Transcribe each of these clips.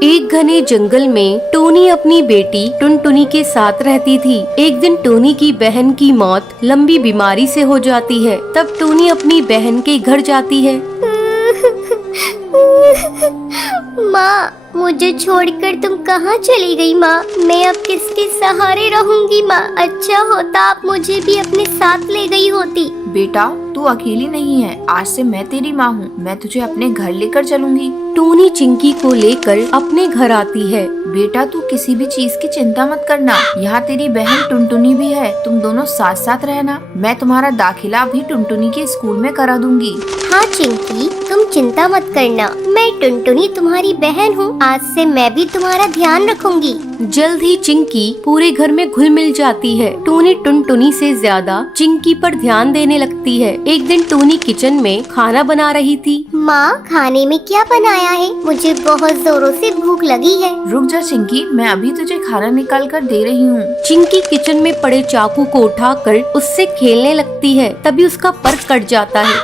एक घने जंगल में टोनी अपनी बेटी टुनटुनी के साथ रहती थी। एक दिन टोनी की बहन की मौत लंबी बीमारी से हो जाती है। तब टोनी अपनी बहन के घर जाती है। माँ, मुझे छोड़कर तुम कहाँ चली गई माँ? मैं अब किसके सहारे रहूंगी माँ? अच्छा होता आप मुझे भी अपने साथ ले गई होती। बेटा, तू अकेली नहीं है। आज से मैं तेरी माँ हूँ। मैं तुझे अपने घर लेकर चलूंगी। टोनी चिंकी को लेकर अपने घर आती है। बेटा, तू किसी भी चीज की चिंता मत करना। यहाँ तेरी बहन टुनटुनी भी है। तुम दोनों साथ साथ रहना। मैं तुम्हारा दाखिला भी टुनटुनी के स्कूल में करा दूंगी। हाँ चिंकी, तुम चिंता मत करना। मैं टुनटुनी तुम्हारी बहन हूँ। आज से मैं भी तुम्हारा ध्यान रखूंगी। जल्द ही चिंकी पूरे घर में घुल मिल जाती है। टोनी टुनटुनी से ज्यादा चिंकी पर ध्यान देने लगती है। एक दिन टोनी किचन में खाना बना रही थी। माँ, खाने में क्या बनाया है? मुझे बहुत जोरों से भूख लगी है। रुक जा चिंकी, मैं अभी तुझे खाना निकाल कर दे रही हूँ। चिंकी किचन में पड़े चाकू को उठाकर उससे खेलने लगती है। तभी उसका पर कट जाता है।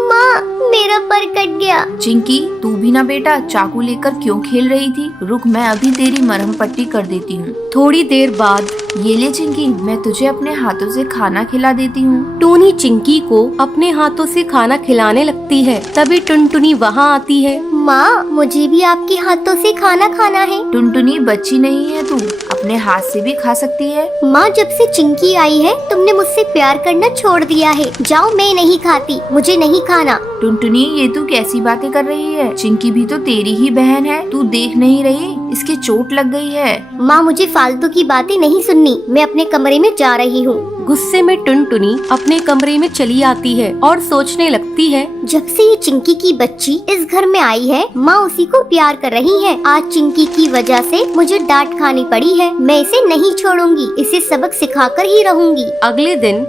माँ, मेरा पर कट गया। चिंकी, तू भी ना बेटा चाकू लेकर क्यों खेल रही थी? रुक, मैं अभी तेरी मरहम पट्टी कर देती हूँ। थोड़ी देर बाद ये ले चिंकी, मैं तुझे अपने हाथों से खाना खिला देती हूँ। टोनी चिंकी को अपने हाथों से खाना खिलाने लगती है। तभी टुनटुनी वहाँ आती है। माँ, मुझे भी आपके हाथों से खाना खाना है। टुनटुनी, बच्ची नहीं है तू, अपने हाथ से भी खा सकती है। माँ, जब से चिंकी आई है तुमने मुझसे प्यार करना छोड़ दिया है। जाओ, मैं नहीं खाती, मुझे नहीं खाना। टुनटुनी, ये तू कैसी बातें कर रही है? चिंकी भी तो तेरी ही बहन है। तू देख नहीं रही इसके चोट लग गई है। माँ, मुझे फालतू की बातें नहीं सुननी। मैं अपने कमरे में जा रही हूँ। गुस्से में टुनटुनी अपने कमरे में चली आती है और सोचने लगती है, जब से ये चिंकी की बच्ची इस घर में आई है, माँ उसी को प्यार कर रही है। आज चिंकी की वजह से मुझे डांट खानी पड़ी है। मैं इसे नहीं छोड़ूंगी, इसे सबक सिखाकर ही रहूंगी। अगले दिन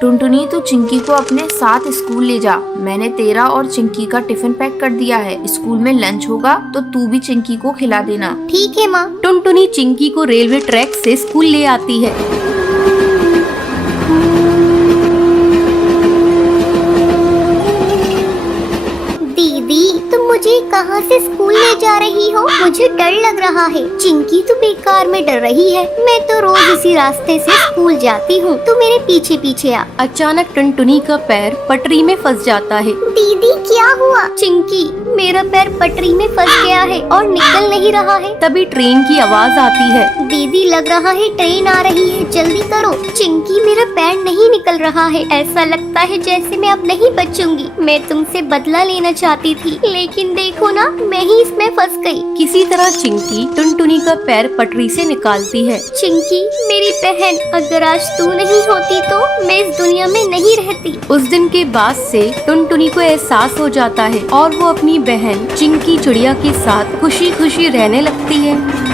टुनटुनी, तू चिंकी को अपने साथ स्कूल ले जा। मैंने तेरा और चिंकी का टिफिन पैक कर दिया है। स्कूल में लंच होगा तो तू भी चिंकी को खिला देना। ठीक है माँ। टुनटुनी चिंकी को रेलवे ट्रैक से स्कूल ले आती है। दीदी, तुम मुझे कहाँ से स्कूल ले जा रही हो? मुझे डर लग रहा है। चिंकी तो बेकार में डर रही है। मैं तो रोज इसी रास्ते से स्कूल जाती हूँ। तू मेरे पीछे पीछे आ। अचानक टुनटुनी का पैर पटरी में फंस जाता है। दीदी, क्या हुआ? चिंकी, मेरा पैर पटरी में फंस गया है और निकल नहीं रहा है। तभी ट्रेन की आवाज आती है। दीदी, लग रहा है ट्रेन आ रही है, जल्दी करो। चिंकी, मेरा पैर नहीं निकल रहा है। ऐसा लगता है जैसे मैं अब नहीं बचूंगी। मैं तुमसे बदला लेना चाहती थी, लेकिन देखो ना, मैं ही इसमें फंस गई। किसी तरह चिंकी टुनटुनी का पैर पटरी से निकालती है। चिंकी, मेरी बहन, अगर आज तू नहीं होती तो मैं इस दुनिया में नहीं रहती। उस दिन के बाद से टुनटुनी को एहसास हो जाता है और वो अपनी बहन चिंकी चिड़िया के साथ खुशी खुशी रहने लगती है।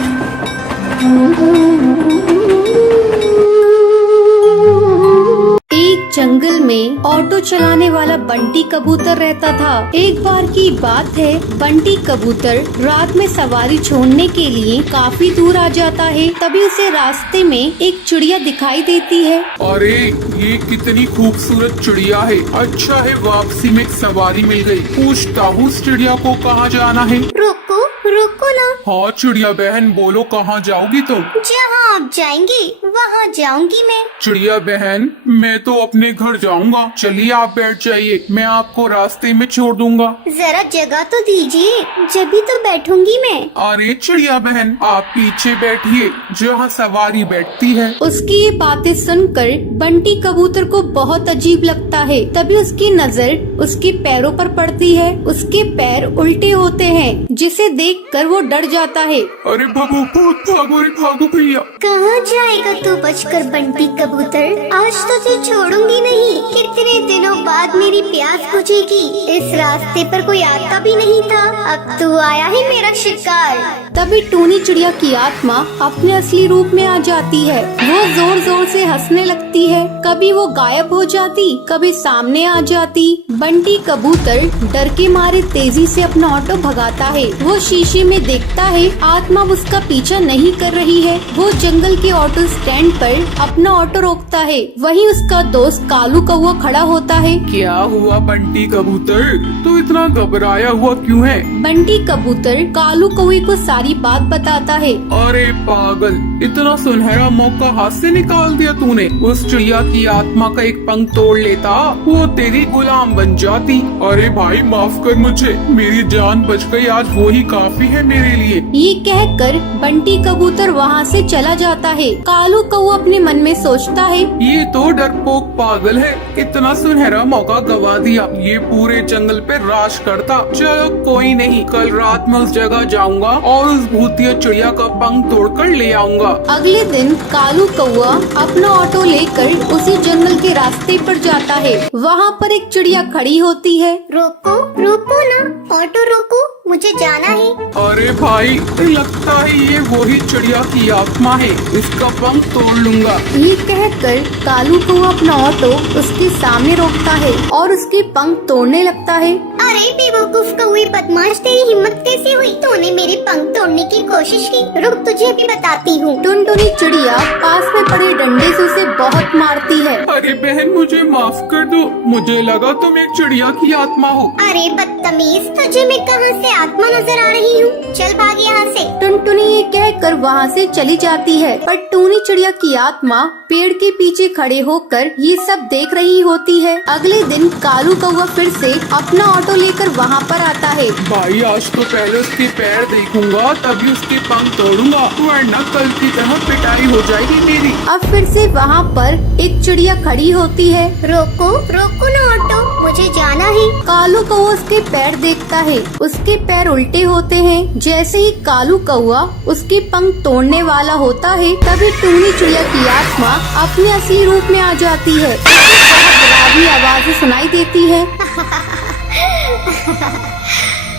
एक जंगल में ऑटो चलाने वाला बंटी कबूतर रहता था। एक बार की बात है, बंटी कबूतर रात में सवारी छोड़ने के लिए काफी दूर आ जाता है। तभी उसे रास्ते में एक चिड़िया दिखाई देती है। अरे, ये कितनी खूबसूरत चिड़िया है। अच्छा है, वापसी में एक सवारी मिल गई। पूछता हूँ उस चिड़िया को कहाँ जाना है। रुको रुको ना। हाँ चिड़िया बहन, बोलो कहाँ जाओगी तुम? जहाँ आप जाएंगे वहाँ जाऊंगी मैं। चिड़िया बहन, मैं तो अपने घर जाऊंगा। चलिए आप बैठ जाइए, मैं आपको रास्ते में छोड़ दूंगा। जरा जगह तो दीजिए, जब भी तो बैठूंगी मैं। अरे चिड़िया बहन, आप पीछे बैठिए जहाँ सवारी बैठती है। उसकी ये बातें सुनकर बंटी कबूतर को बहुत अजीब लगता है। तभी उसकी नजर उसके पैरों पर पड़ती है। उसके पैर उल्टे होते हैं, जिसे देखकर वो डर जाता है। अरे भागो, भागो रे भागो भैया। कहाँ जाएगा तू बचकर बंटी कबूतर? आज तो तुझे छोड़ूंगी नहीं। कितने दिनों बाद मेरी प्यास बुझेगी। इस रास्ते पर कोई आता भी नहीं था, अब तू आया है मेरा शिकार। तभी टूनी चिड़िया की आत्मा अपने असली रूप में आ जाती है। वो जोर जोर से हंसने लगती है। कभी वो गायब हो जाती, कभी सामने आ जाती। बंटी कबूतर डर के मारे तेजी से अपना ऑटो भगाता है। वो शीशे नक्शे में देखता है आत्मा उसका पीछा नहीं कर रही है। वो जंगल के ऑटो स्टैंड पर अपना ऑटो रोकता है। वहीं उसका दोस्त कालू कौवा खड़ा होता है। क्या हुआ बंटी कबूतर, तू इतना घबराया हुआ क्यों है? बंटी कबूतर कालू कौवे को सारी बात बताता है। अरे पागल, इतना सुनहरा मौका हाथ से निकाल दिया तूने। उस चिड़िया की आत्मा का एक पंख तोड़ लेता, वो तेरी गुलाम बन जाती। अरे भाई माफ कर मुझे, मेरी जान बच गई, आज वो ही काफी है मेरे लिए। ये कहकर बंटी कबूतर वहाँ से चला जाता है। कालू कौवा अपने मन में सोचता है, ये तो डरपोक पागल है, इतना सुनहरा मौका गवा दिया। ये पूरे जंगल पे राज करता। चलो कोई नहीं, कल रात में उस जगह जाऊंगा और उस भूतिया चिड़िया का पंख तोड़कर ले आऊंगा। अगले दिन कालू कौवा अपना ऑटो लेकर उसी जंगल के रास्ते पर जाता है। वहाँ पर एक चिड़िया खड़ी होती है। रोको रोको ना, ऑटो रोको, मुझे जाना है। अरे भाई, लगता है ये वही चिड़िया की आत्मा है, इसका पंख तोड़ लूंगा। ये कहकर कालू कौवा अपना ऑटो उसके सामने रोकता है और उसके पंख तोड़ने लगता है। अरे बेवकूफ कौवे बदमाश, तेरी हिम्मत कैसे हुई? तूने मेरे पंख तोड़ने की कोशिश की। रुक, तुझे अभी बताती हूँ। टुनटुनी चिड़िया पास में पड़े डंडे से उसे बहुत मारती है। अरे बहन, मुझे माफ कर दो, मुझे लगा तुम एक चिड़िया की आत्मा हो। अरे बदतमीज, तुझे मैं कहाँ से आत्मा नजर आ रही हूँ? चल भाग यहाँ से। टुनटुनी ये कहकर वहाँ से चली जाती है, पर टूनी चिड़िया की आत्मा पेड़ के पीछे खड़े होकर ये सब देख रही होती है। अगले दिन कालू कौवा फिर से अपना ऑटो लेकर वहाँ पर आता है। भाई आज तो पहले उसके पैर देखूंगा, तभी उसके पंख तोड़ूंगा, वरना कल की तरह पिटाई हो जाएगी मेरी। अब फिर से वहाँ पर एक चिड़िया खड़ी होती है। रोको रोको ना ऑटो, मुझे जाना है। कालू कौवा उसके पैर देखता है, उसके पैर उल्टे होते हैं। जैसे ही कालू कौवा उसके पंख तोड़ने वाला होता है, तभी टूनी चिड़िया की आत्मा अपने असली रूप में आ जाती है। बहुत डरावनी आवाज़ें सुनाई देती है।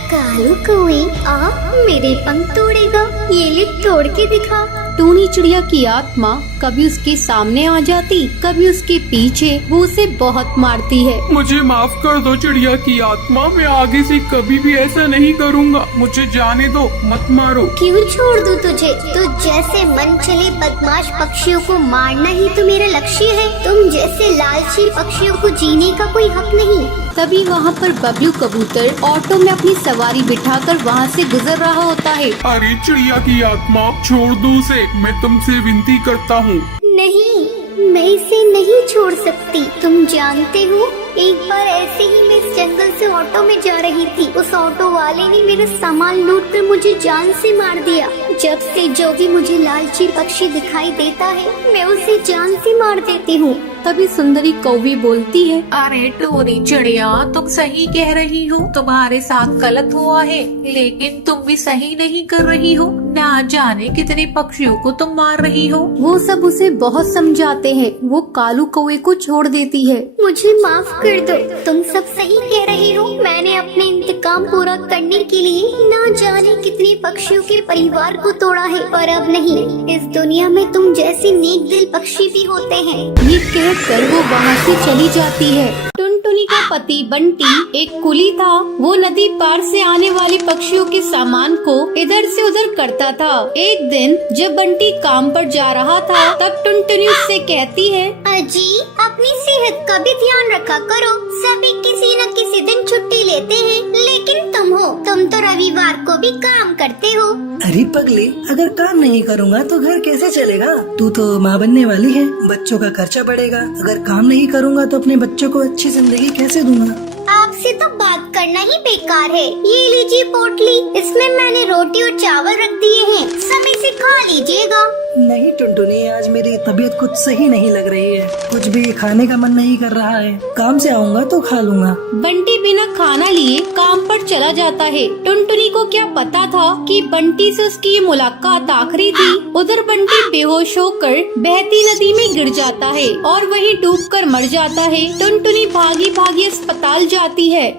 कालू कौवे, आ मेरे पंख तोड़ेगा? ये ले तोड़ के दिखा। टूनी चिड़िया की आत्मा कभी उसके सामने आ जाती, कभी उसके पीछे। वो उसे बहुत मारती है। मुझे माफ कर दो चिड़िया की आत्मा, मैं आगे से कभी भी ऐसा नहीं करूँगा। मुझे जाने दो, मत मारो। क्यों छोड़ दूं तुझे? तू जैसे मन चले बदमाश पक्षियों को मारना ही तो मेरा लक्ष्य है। तुम जैसे लालची पक्षियों को जीने का कोई हक नहीं। तभी वहाँ पर बबलू कबूतर ऑटो में अपनी सवारी बिठाकर वहाँ से गुजर रहा होता है। अरे चिड़िया की आत्मा, छोड़ दो उसे, मैं तुमसे विनती करता हूँ। नहीं, मैं इसे नहीं छोड़ सकती। तुम जानते हो, एक बार ऐसे ही मैं इस जंगल से ऑटो में जा रही थी। उस ऑटो वाले ने मेरा सामान लूट कर मुझे जान से मार दिया। जब से जो भी मुझे लालची पक्षी दिखाई देता है, मैं उसे जान से मार देती हूँ। तभी सुंदरी कौवी बोलती है, अरे टोनी चिड़िया, तुम सही कह रही हो, तुम्हारे साथ गलत हुआ है, लेकिन तुम भी सही नहीं कर रही हो। ना जाने कितने पक्षियों को तुम मार रही हो। वो सब उसे बहुत समझाते हैं। वो कालू कौवे को छोड़ देती है। मुझे माफ कर दो, तुम सब सही कह रही हो। मैंने अपने इंतकाम पूरा करने के लिए ना जाने कितने पक्षियों के परिवार को तोड़ा है, पर अब नहीं। इस दुनिया में तुम जैसे नेक दिल पक्षी भी होते हैं। ये कहकर वो वहाँ से चली जाती है। टुनटुनी का पति बंटी एक कुली था। वो नदी पार से आने वाले पक्षियों के सामान को इधर से उधर करता था। एक दिन जब बंटी काम पर जा रहा था, तब टुनटुनी उससे कहती है, अजी, अपनी सेहत का भी ध्यान रखा करो। सभी किसी न किसी दिन छुट्टी लेते हैं, लेकिन तुम तो रविवार को भी काम करते हो। अरे पगली, अगर काम नहीं करूँगा तो घर कैसे चलेगा? तू तो माँ बनने वाली है, बच्चों का खर्चा बढ़ेगा। अगर काम नहीं करूँगा तो अपने बच्चों को अच्छी जिंदगी कैसे दूंगा? आपसे तो बात करना ही बेकार है। ये लीजिए पोटली, इसमें मैंने रोटी और चावल रख दिए हैं, समय से खा लीजिएगा। नहीं टुनटुनी, आज मेरी तबीयत कुछ सही नहीं लग रही है, कुछ भी खाने का मन नहीं कर रहा है। काम से आऊँगा तो खा लूँगा। बंटी बिना खाना लिए काम पर चला जाता है। टुनटुनी को क्या पता था कि बंटी से उसकी ये मुलाकात आखिरी थी। उधर बंटी बेहोश होकर बहती नदी में गिर जाता है और वहीं डूबकर मर जाता है। टुनटुनी भागी भागी अस्पताल जाती है।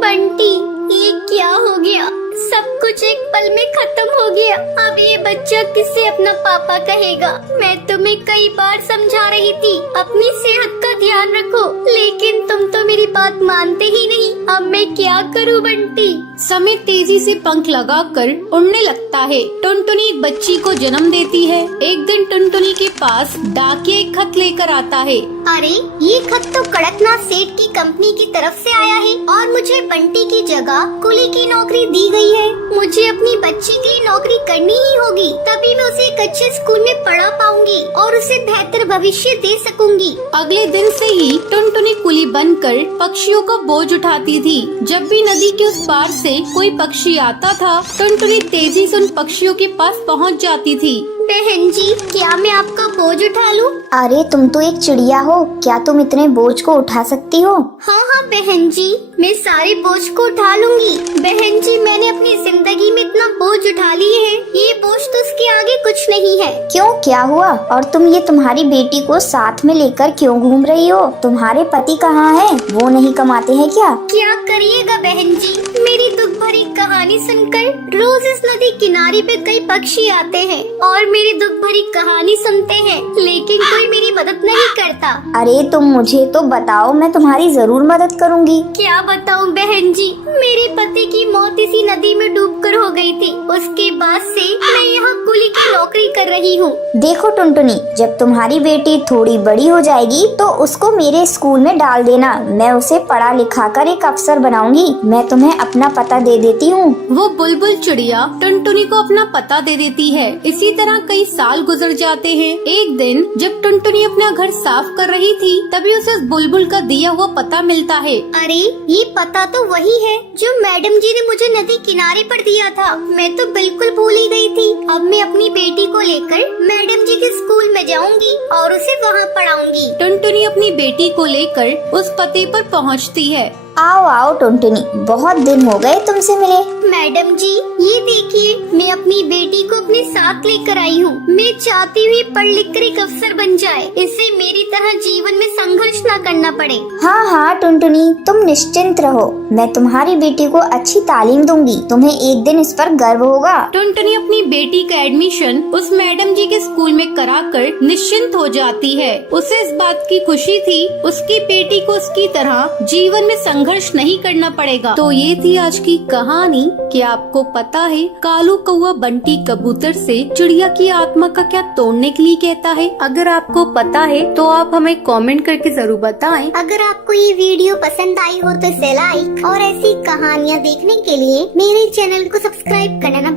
बंटी, ये क्या हो गया? सब कुछ एक पल में खत्म हो गया। अब ये बच्चा किससे अपना पापा कहेगा? मैं तुम्हें कई बार समझा रही थी अपनी सेहत का ध्यान रखो, लेकिन तुम तो मेरी बात मानते ही नहीं। अब मैं क्या करूं बंटी? समय तेजी से पंख लगाकर उड़ने लगता है। टुनटुनी एक बच्ची को जन्म देती है। एक दिन टुनटुनी के पास डाकिया एक खत लेकर आता है। अरे ये खत तो कड़कनाथ सेठ की कंपनी की तरफ से आया है और मुझे बंटी की जगह कुली की नौकरी दी गई है। मुझे अपनी बच्ची के लिए नौकरी करनी ही होगी, तभी मैं उसे एक अच्छे स्कूल में पढ़ा पाऊंगी और उसे बेहतर भविष्य दे सकूंगी। अगले दिन से ही टुनटुनी कुली बनकर पक्षियों का बोझ उठाती थी। जब भी नदी के उस पार से कोई पक्षी आता था, टुनटुनी तेजी से उन पक्षियों के पास पहुंच जाती थी। बहन जी, क्या मैं आपका बोझ उठा लूं? अरे तुम तो एक चिड़िया हो, क्या तुम इतने बोझ को उठा सकती हो? हाँ हाँ बहन जी, मैं सारे बोझ को उठा लूंगी। बहन जी, मैंने अपनी जिंदगी में इतना बोझ उठा लिए है, ये बोझ तो उसके आगे कुछ नहीं है। क्यों, क्या हुआ? और तुम ये तुम्हारी बेटी को साथ में लेकर क्यों घूम रही हो? तुम्हारे पति कहाँ हैं? वो नहीं कमाते हैं क्या? क्या करिएगा बहन जी, मेरी दुख भरी कहानी सुनकर रोज इस नदी किनारे पे कई पक्षी आते हैं और मेरी दुख भरी कहानी सुनते हैं, लेकिन कोई मेरी मदद नहीं करता। अरे तुम मुझे तो बताओ, मैं तुम्हारी जरूर मदद करूंगी। क्या बताऊं बहन जी, मेरे पति की मौत इसी नदी में डूबकर हो गई थी। उसके बाद से मैं यहाँ कुली की नौकरी कर रही हूँ। देखो टुनटुनी, जब तुम्हारी बेटी थोड़ी बड़ी हो जाएगी तो उसको मेरे स्कूल में डाल देना। मैं उसे पढ़ा लिखा कर एक अफसर बनाऊंगी। मैं तुम्हें अपना पता दे देती हूँ। वो बुलबुल चिड़िया टुनटुनी को अपना पता दे देती है। इसी तरह कई साल गुजर जाते हैं। एक दिन जब टुनटुनी अपना घर साफ कर रही थी, तभी उसे उस बुलबुल का दिया हुआ पता मिलता है। अरे ये पता तो वही है जो मैडम जी ने मुझे नदी किनारे पर दिया था। मैं तो बिल्कुल भूल ही गई थी। अब मैं अपनी बेटी को लेकर मैडम जी के स्कूल में जाऊंगी और उसे वहाँ पढ़ाऊंगी। टुनटुनी अपनी बेटी को लेकर उस पते पर पहुँचती है। आओ आओ टुनटुनी, बहुत दिन हो गए तुमसे मिले। मैडम जी, ये देखिए, मैं अपनी बेटी को अपने साथ लेकर आई हूँ। मैं चाहती हुई पढ़ लिख कर एक अफसर बन जाए, इससे मेरी तरह जीवन में संघर्ष न करना पड़े। हाँ हाँ टुनटुनी, तुम निश्चिंत रहो, मैं तुम्हारी बेटी को अच्छी तालीम दूंगी। तुम्हें एक दिन इस पर गर्व होगा। टुनटुनी अपनी बेटी का एडमिशन उस मैडम जी के स्कूल में कराकर निश्चिंत हो जाती है। उसे इस बात की खुशी थी, उसकी बेटी को उसकी तरह जीवन में संघर्ष नहीं करना पड़ेगा। तो ये थी आज की कहानी। क्या आपको पता है कालू कौवा बंटी कबूतर से चिड़िया की आत्मा का क्या तोड़ने के लिए कहता है? अगर आपको पता है तो आप हमें कमेंट करके जरूर बताएं। अगर आपको ये वीडियो पसंद आई हो तो इसे लाइक और ऐसी कहानियाँ देखने के लिए मेरे चैनल को सब्सक्राइब करना ना